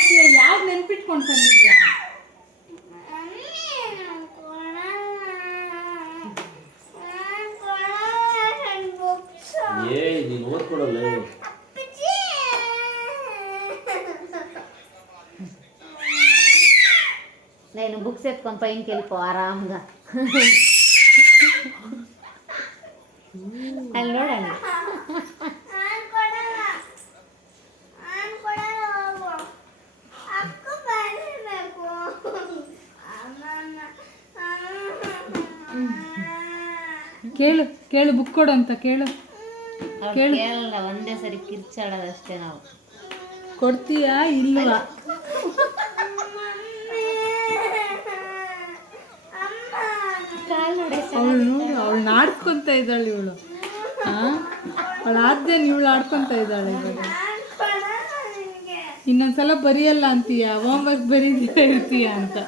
ಮಾಡ್ತೀಯ? ಯಾವ್ದು ನೆನ್ಪಿಟ್ಕೊಂಡು ತಂದಿದ್ಯಾ? ನೀನು ಓದ್ಕೊಡಲ್ಲ. నేను బుక్స్ ఎత్తుకొని పైనకి వెళ్ళిపో ఆరాంగా ಅಲ್ಲಿ ನೋಡೋಣ. ಕೇಳು ಕೇಳು, ಬುಕ್ ಕೊಡು ಅಂತ ಕೇಳು. ಕೇಳಲ್ಲ, ಒಂದೇ ಸರಿ ಕಿರ್ಚಾಡೋದಷ್ಟೇ ನಾವು. ಕೊಡ್ತೀಯಾ ಇಲ್ವಾ? ಅವಳು ನೋಡಿ, ಅವಳು ಆಡ್ಕೊಂತ ಇದ್ದಾಳೆ ಇವಳು. ಅವಳು ಆದ್ಮೇಲೆ ಇವಳು ಆಡ್ಕೊಂತ ಇದ್ದಾಳೆ ಇವಾಗ. ಇನ್ನೊಂದ್ಸಲ ಬರೆಯಲ್ಲ ಅಂತೀಯ, ಹೋಮ್ವರ್ಕ್ ಬರೀತೀಯ ಹೇಳ್ತೀಯ ಅಂತ.